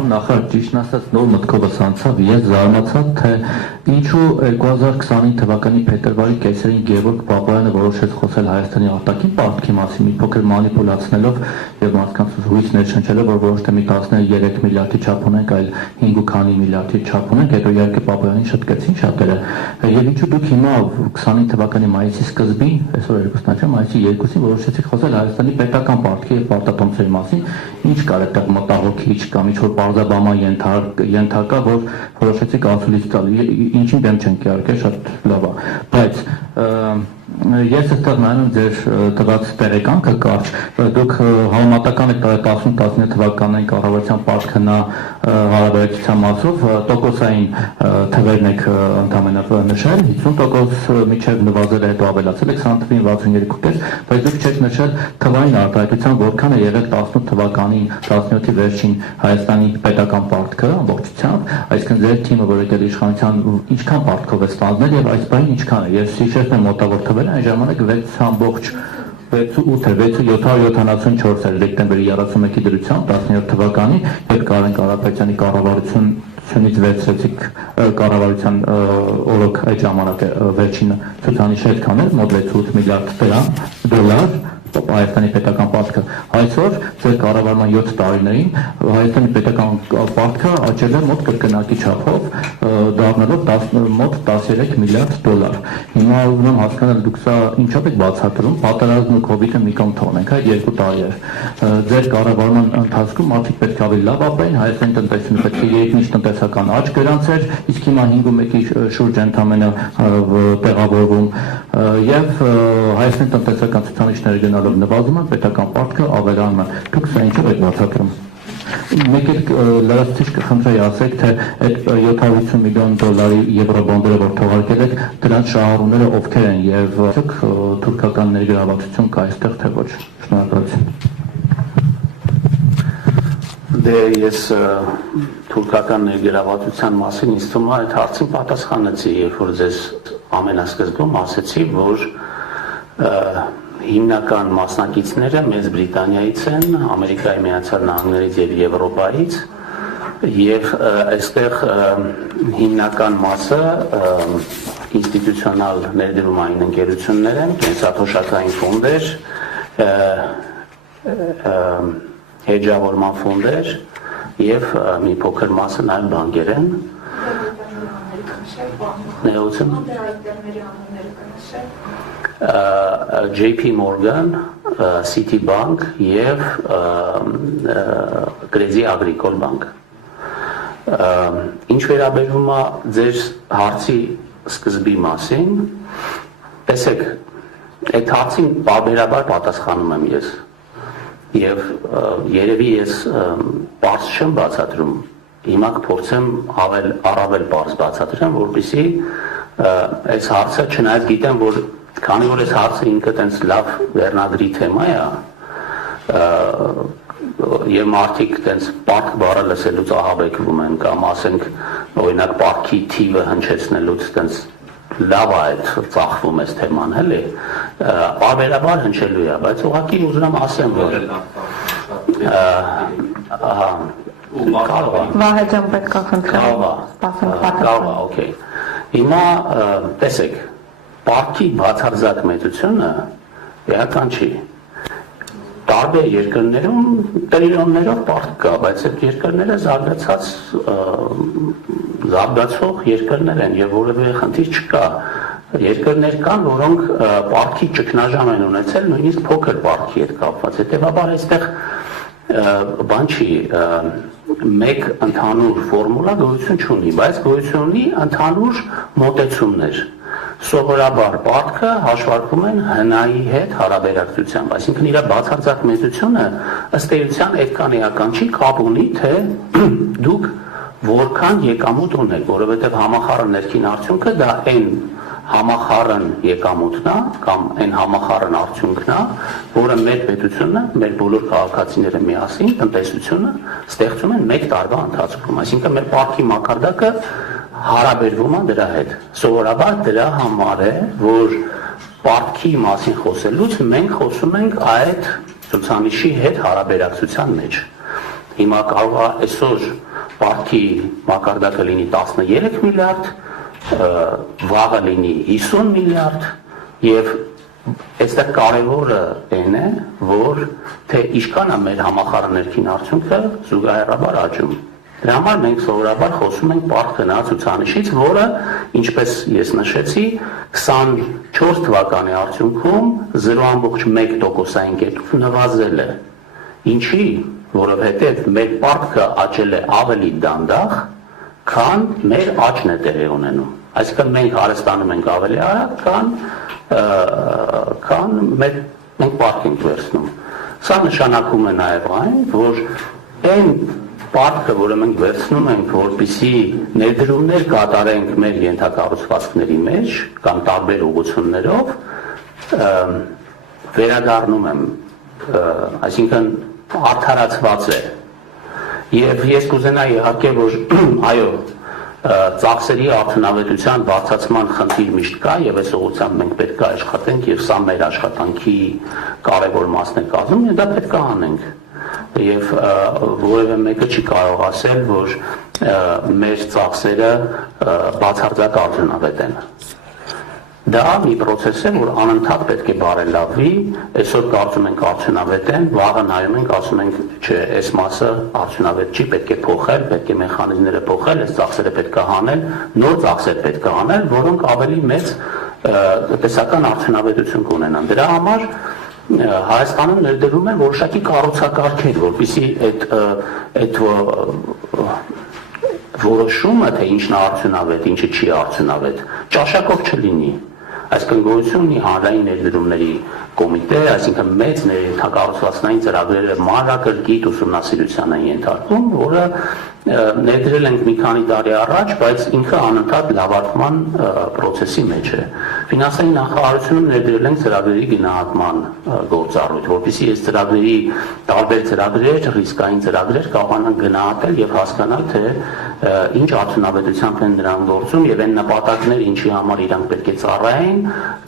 պարոն նախարար, ճիշտն ասած նոր մտքովս անցավ, ես զարմացա, թե ինչու 2020 թվականի փետրվարի կեսերին Գևորգ Բաբայանը որոշեց խոսել Հայաստանի արտաքին պարտքի մասին, մի փոքր մանիպուլացնելով եւ մարդկանց հույս ներշնչելով, որ ոչ թե մի 13 միլիարդի չափ ունենք, այլ 5 ու քանի միլիարդի չափ ունենք, հետո իհարկե Բաբայանին շտկեցին շատերը։ Եվ ինչու դուք հիմա 20 թվականի մայիսի սկզբին, այսօր 2-ին, մայիսի 2-ին որոշեցիք խոսել Հայաստանի պետական պարտքի եւ պարտատոմսերի մասին, ինչ կար այդտեղ մտահոգիչ կամ ինչ-որ պարզաբանման ենթակա, որ որոշեցիք անցուլից տալ, ինչին դեմ չենք իհարկե, շատ լավ է, բայց ես այստեղ նայում եմ ձեր տված տեղեկանքը կարճ, դուք համեմատական եք տարել 18-19 թվականային կառավարության պարտքը նա հարաբերակցության մասով տոկոսային թվերն եք ընդամենը նշել, 50% միջև նվազել է, հետո ավելացել եք 20 թվին 63.5, բայց դուք չեք նշել թվային արտահայտության որքան է եղել 18 թվականի 17-ի վերջին Հայաստանի պետական պարտքը ամբողջությամբ, այսինքն ձեր թիմը, որ եկել իշխանության, ինչքան պարտքով է ստանձնել եւ այս բանը ինչքան է, ես հիշեցնում եմ մոտավոր թվերը, այն ժամանակ 6.774 էր դեկտեմբերի 31-ի դրությամբ 17 թվականի, երբ Կարեն Կարապետյանի կառավարությունից վերցրեցիք կառավարության օրոք այդ ժամանակ վերջին ցուցանիշը այդքան էր, մոտ 6 միլիարդ դոլար Հայաստանի պետական պարտքը, այսօր ձեր կառավարման 7 տարիներին Հայաստանի պետական պարտքը աճել է մոտ կրկնակի չափով, դառնալով մոտ 13 միլիարդ դոլար։ Հիմա ուզում եմ հասկանալ դուք սա ինչով եք բացատրում, պատերազմն ու COVID-ը մի կողմ թողնենք, այդ 2 տարի է։ Ձեր կառավարման ընթացքում մարդիկ պետք է ավելի լավ ապրեն, Հայաստանի տնտեսությունը պետք է երկնիշ տնտեսական աճ գրանցեր, իսկ հիմա 5.1-ի շուրջ ընդամենը տեղավորվում եւ Հայաստանի տնտեսական ցուցանիշները գնալով նվազում են, պետական պարտքը ավելանում է։ Դուք սա ինչով եք բացատրում։ Մեկ էլ լրացուցիչ կխնդրեի ասեք, թե այդ 750 միլիոն դոլարի եվրոբոնդերը, որ թողարկել եք, դրանց շահառուները ովքեր են եւ թուրքական ներգրավվածություն կա այստեղ, թե ոչ։ Շնորհակալություն։ Դե ես թուրքական ներգրավվածության մասին ինձ թվում է այդ հարցին պատասխանեցի, երբ որ ձեզ ամենասկզբում ասեցի, որ հիմնական մասնակիցները Մեծ Բրիտանիայից են, Ամերիկայի Միացյալ Նահանգներից եւ Եվրոպայից, եւ այստեղ հիմնական մասը ինստիտուցիոնալ ներդրումային ընկերություններ են, կենսաթոշակային ֆոնդեր, հեջավորման ֆոնդեր եւ մի փոքր մասը նաեւ բանկեր են։ Ներողություն։ JP Morgan, Citibank եւ Crédit Agricole Bank։ Ինչ վերաբերում է ձեր հարցի սկզբի մասին, տեսեք, այդ հարցին բարբերաբար պատասխանում եմ ես։ Եվ երևի ես բարձ չեմ բացատրում, հիմա կփորձեմ առավել բարձ բացատրեմ, որպեսզի այս հարցը չնայած գիտեմ, որ քանի որ այս հարցը ինքը տենց լավ վերնագրի թեմա է, եւ մարդիկ տենց պարտք բառը լսելուց ահաբեկվում են կամ ասենք օրինակ պարտքի թիվը հնչեցնելուց տենց լավ է այդ ծախվում այս թեման, էլի, բարբերաբար հնչելու է, բայց ուղղակի ուզում եմ ասեմ, որ Վահե ջան, պետք է խնդրեմ, սպասենք պատասխանը։ Okay։ Հիմա տեսեք, պարտքի բացարձակ մեծությունը էական չի։ Տարբեր երկրներում տրիլիոններով պարտք կա, բայց այդ երկրները զարգացող երկրներ են եւ որևէ խնդիր չկա։ Երկրներ կան, որոնք պարտքի ճգնաժամ են ունեցել, նույնիսկ փոքր պարտքի հետ կապված։ Հետեւաբար այստեղ բան չի, մեկ ընդհանուր ֆորմուլա գոյություն չունի, բայց գոյություն ունի ընդհանուր մոտեցումներ։ Սովորաբար պարտքը հաշվարկվում են հնայի հետ հարաբերակցությամբ, այսինքն իր բացարձակ մեծությունը ըստ էության այդքան էական չի, կապ ունի, թե դուք որքան եկամուտ ունեք, որովհետև համախառն ներքին արդյունքը դա այն համախառն եկամուտն է կամ այն համախառն արդյունքն է, որը մեր պետությունը, մեր բոլոր քաղաքացիները միասին տնտեսությունը ստեղծում են մեկ տարվա ընթացքում, այսինքն մեր պարտքի մակարդակը հարաբերվում է դրա հետ։ Սովորաբար դրա համար է, որ պարտքի մասին խոսելուց մենք խոսում ենք այդ ցուցանիշի հետ հարաբերակցության մեջ։ Հիմա կարող է այսօր պարտքի մակարդակը լինի 13 միլիարդ, վաղը լինի 50 միլիարդ եւ այստեղ կարևորը այն է, որ թե ինչքան է մեր համախառն ներքին արդյունքը զուգահեռաբար աճում։ Դրա համար մենք սովորաբար խոսում ենք պարտք գնահատական ցուցանիշից, որը, ինչպես ես նշեցի, 24 թվականի արդյունքում 0.1%-ային կետով նվազել է։ Ինչի, որովհետև մեր պարտքը աճել է ավելի դանդաղ, քան մեր աճն է տեղի ունենում։ Այսինքն մենք հարստանում ենք ավելի արագ, քան մենք պարտք ենք վերցնում։ Սա նշանակում է նաև այն, որ այն պարտքը, որը մենք վերցնում ենք, որպեսզի ներդրումներ կատարենք մեր ենթակառուցվածքների մեջ կամ տարբեր ուղղություններով, վերադառնում եմ, այսինքն արդարացված է։ Եվ ես կուզենայի իհարկե, որ այո, ծախսերի արդյունավետության բարձրացման խնդիր միշտ կա եւ այս ուղղությամբ մենք պետք է աշխատենք եւ սա մեր աշխատանքի կարեւոր մասն է կազմում եւ դա պետք է անենք եւ որևէ մեկը չի կարող ասել, որ մեր ծախսերը բացարձակ արդյունավետ են։ Դա մի process է, որ անընդհատ պետք է բարելավվի, այսօր կարծում ենք արդյունավետ են, վաղը նայում ենք, ասում ենք, չէ, այս մասը արդյունավետ չի, պետք է փոխել, պետք է մեխանիզմները փոխել, այս ծախսերը պետք է հանել, նոր ծախսեր պետք է հանել, որոնք ավելի մեծ տնտեսական արդյունավետություն կունենան։ Դրա համար Հայաստանում ներդրվում են որոշակի կառուցակարգեր, որպեսզի այդ որոշումը, թե ինչն է արդյունավետ, ինչը չի արդյունավետ, ճաշակով չլինի։ Այսինքն գոյություն ունի հանրային ներդրումների կոմիտե, այսինքն մեծ ներկառուցվածքային ծրագրերը մանրակրկիտ ուսումնասիրության են ենթարկվում, որը ներդրել ենք մի քանի տարի առաջ, բայց ինքը անընդհատ լավացման process-ի մեջ է։ Ֆինանսային նախարարությունում ներդրել ենք ծրագրերի գնահատման գործառույթ, որպեսզի այս ծրագրերի տարբեր ծրագրեր, ռիսկային ծրագրեր կարողանան գնահատել եւ հասկանալ, թե ինչ արդյունավետությամբ են նրանք գործում եւ այն նպատակները, ինչի համար իրանք պետք է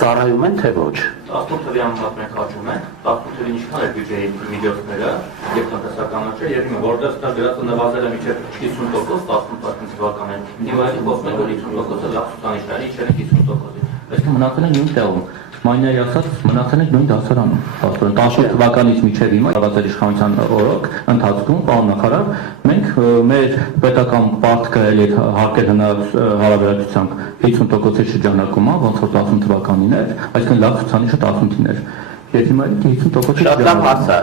ծառայում են, թե ոչ։ 18 թվականի համար մենք աճում ենք, 18 թվականին ինչքան է բյուջեի միջոցները եւ տնտեսական աճը, եւ որտեղ դա գրածը նվազել է մինչեւ 50%, 18 թվականին։ Դիվայրի խոսում ենք, որ 50%-ը լավ ցուցանիշներ է, իջել է 50%-ի։ Այսինքն մնացել են նույն տեղում։ Մանյայի ասած մնացել ենք նույն դասարանում։ 18 թվականից մինչև հիմա տարածել իշխանության օրոք ընթացքում, պարոն նախարար, մենք մեր պետական պարտքը ելի հարկեր հարաբերակցությամբ 50%-ի շրջանակում, ոնց որ 18 թվականին էր, այսինքն լավ ցուցանիշը 18-ին էր։ Եվ հիմա 50%-ի շատ լավ հարց է։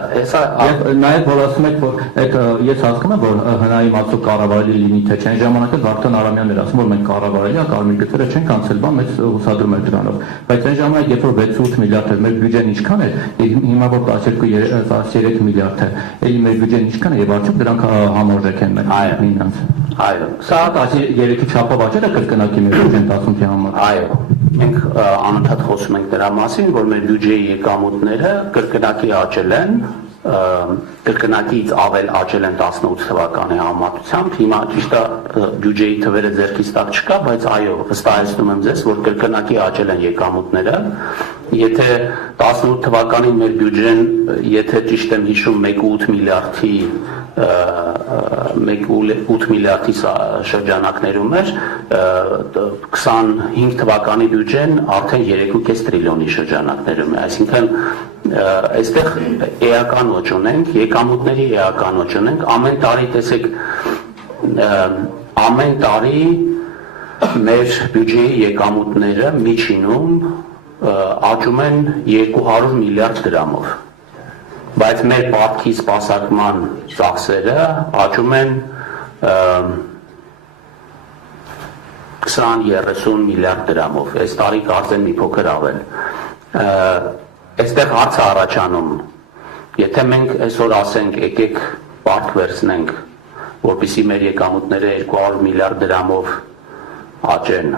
Եվ նաև որ ասում եք, որ այդ ես հասկանում եմ, որ հնայի մասով կառավարելի լինի, թե չէ, այն ժամանակը Վարդան Արամյանն էր ասում, որ մենք կառավարելի, կարմիր գծերը չենք անցել, բան մեծ հուսադրում էր դրանով։ Բայց այն ժամանակ, երբ որ 6-8 միլիարդ էր, մեր բյուջեն ինչքան էր, հիմա որ 12-13 միլիարդ է, էլի մեր բյուջեն ինչքան է, եւ արդյոք դրանք համարժեք են մենանց։ Այո, սա 13-ի չափով աճել է կրկնակի մեր բյուջեն 18-ի համար։ Այո, մենք անընդհատ խոսում ենք դրա մասին, որ մեր բյուջեի եկամուտները կրկնակի աճել են, կրկնակից ավել աճել են 18 թվականի համեմատությամբ, հիմա ճիշտ է բյուջեի թվերը ձեռքից տակ չկա, բայց այո, վստահեցնում եմ ձեզ, որ կրկնակի աճել են եկամուտները, եթե 18 թվականին մեր բյուջեն, եթե ճիշտ եմ հիշում 1.8 միլիարդի 1.8 միլիարդի շրջանակներում էր, 25 թվականի բյուջեն արդեն 3.5 տրիլիոնի շրջանակներում է, այսինքն այստեղ էական ոճ ունենք, եկամուտների էական ոճ ունենք, ամեն տարի տեսեք, ամեն տարի մեր բյուջեի եկամուտները միջինում աճում են 200 միլիարդ դրամով, բայց մեր պարտքի սպասարկման ծախսերը աճում են 20-30 միլիարդ դրամով, այս տարի կարծեմ մի փոքր ավել։ Այստեղ հարց է առաջանում, եթե մենք այսօր ասենք, եկեք պարտք վերցնենք, որպեսզի մեր եկամուտները 200 միլիարդ դրամով աճեն,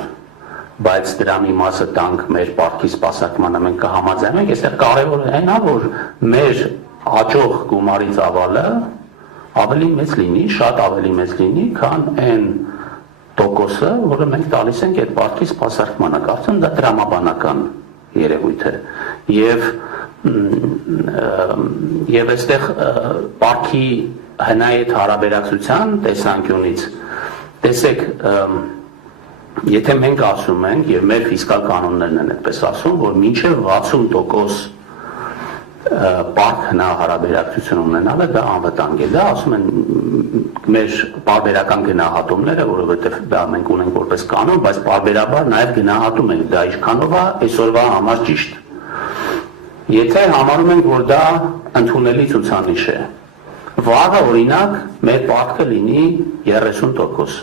բայց դրա մի մասը տանք մեր պարտքի սպասարկմանը, մենք կհամաձայնենք, այստեղ կարևորը այն է, որ մեր աճող գումարի ծավալը ավելի մեծ լինի, շատ ավելի մեծ լինի, քան այն տոկոսը, որը մենք տալիս ենք այդ պարտքի սպասարկմանը, կարծեմ դա տրամաբանական երևույթ է, եւ այստեղ պարտքի հնայեթ հարաբերակցության տեսանկյունից, տեսեք, եթե մենք ասում ենք, եւ մեր ֆիսկալ կանոններն են այդպես ասում, որ մինչև 60% պարկ հնահարաբերակցություն ունենալը դա անվտանգ է, դա ասում են մեր պարբերական գնահատումները, որովհետև դա մենք ունենք որպես կանոն, բայց պարբերաբար նաև գնահատում ենք դա ինչքանով է այսօրվա համար ճիշտ։ Եթե համարում ենք, որ դա ընդունելի ցուցանիշ է, վաղը օրինակ մեր պարտքը լինի 30%,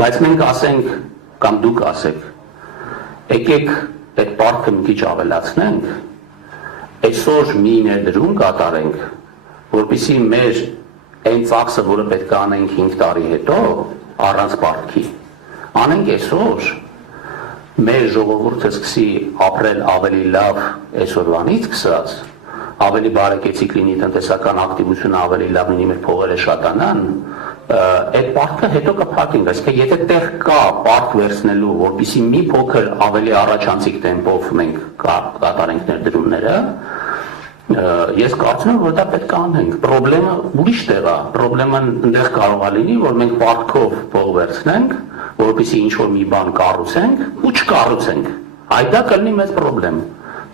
բայց մենք ասենք կամ դուք ասեք, եկեք այդ պարտքը մի քիչ ավելացնենք, այսօր մի ներդրում կատարենք, որպեսզի մեր այն ծախսը, որը պետք է անենք 5 տարի հետո, առանց պարտքի, անենք այսօր, մեր ժողովուրդը սկսի ապրել ավելի լավ այսօրվանից սկսած, ավելի բարեկեցիկ լինի տնտեսական ակտիվությունը, ավելի լավ լինի մեր փողերը շատանան, այդ պարտքը հետո կփակենք, այսինքն եթե տեղ կա պարտ վերցնելու, որպեսզի մի փոքր ավելի առաջանցիկ տեմպով մենք կատարենք ներդրումները, ես կարծում եմ, որ դա պետք է անենք։ Պրոբլեմը ուրիշ տեղ է, պրոբլեմն այնտեղ կարող է լինի, որ մենք պարտքով փող վերցնենք, որպեսզի ինչ-որ մի բան կառուցենք ու չկառուցենք։ Այդ դա կլինի մեծ պրոբլեմ։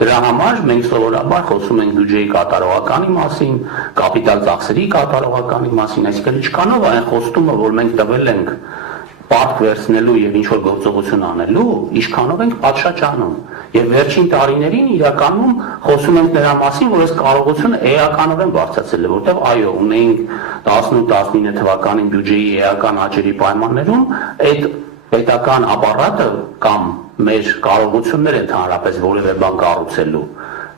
Դրա համար մենք սովորաբար խոսում ենք բյուջեի կատարողականի մասին, կապիտալ ծախսերի կատարողականի մասին, այսինքն ինչքանով այն խոստումը, որ մենք տվել ենք պարտք վերցնելու եւ ինչ-որ գործողություն անելու, ինչքանով ենք պատշաճ անում։ Եվ վերջին տարիներին իրականում խոսում ենք նրա մասին, որ այս կարողությունը էականորեն բարձրացել է, որտեղ այո, ունեինք 18-19 թվականին բյուջեի էական աճերի պայմաններում այդ պետական ապարատը կամ մեր կարողությունները ընդհանրապես որևէ բան կառուցելու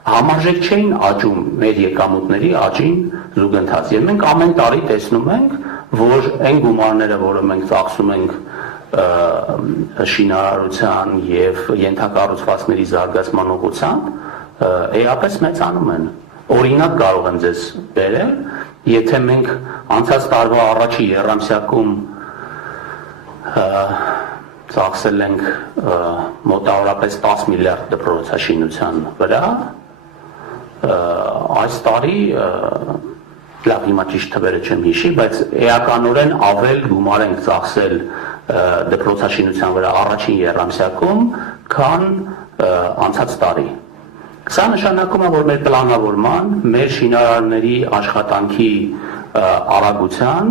համարժեք չէին աճում մեր եկամուտների աճին զուգընթաց։ Եվ մենք ամեն տարի տեսնում ենք, որ այն գումարները, որը մենք ծախսում ենք շինարարության եւ ենթակառուցվածքների զարգացման ուղղությամբ, էապես մեծանում են։ Օրինակ կարող եմ ձեզ բերել, եթե մենք անցած տարվա առաջի եռամսյակում ծախսել ենք մոտավորապես 10 միլիարդ դպրոցաշինության վրա, այս տարի լավ, հիմա ճիշտ թվերը չեմ հիշի, բայց էականորեն ավել գումար ենք ծախսել դպրոցաշինության վրա առաջին եռամսյակում, քան անցած տարի։ Սա նշանակում է, որ մեր պլանավորման, մեր շինարարների աշխատանքի արագության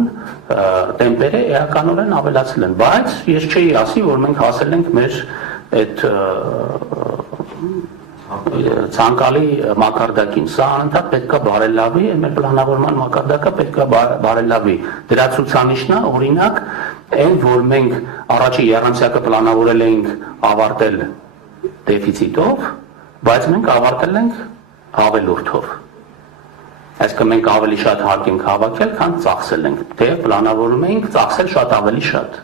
տեմպերը էականորեն ավելացել են, բայց ես չէի ասի, որ մենք հասել ենք մեր այդ ցանկալի մակարդակին, սա անընդհատ պետք է բարելավի, մեր պլանավորման մակարդակը պետք է բարելավի։ Դրա ցուցանիշն է, օրինակ, այն, որ մենք առաջի եռամսյակը պլանավորել էինք ավարտել դեֆիցիտով, բայց մենք ավարտել ենք ավելորդով։ Այսինքն մենք ավելի շատ հարկ ենք հավաքել, քան ծախսել ենք, թե պլանավորում էինք ծախսել շատ ավելի շատ։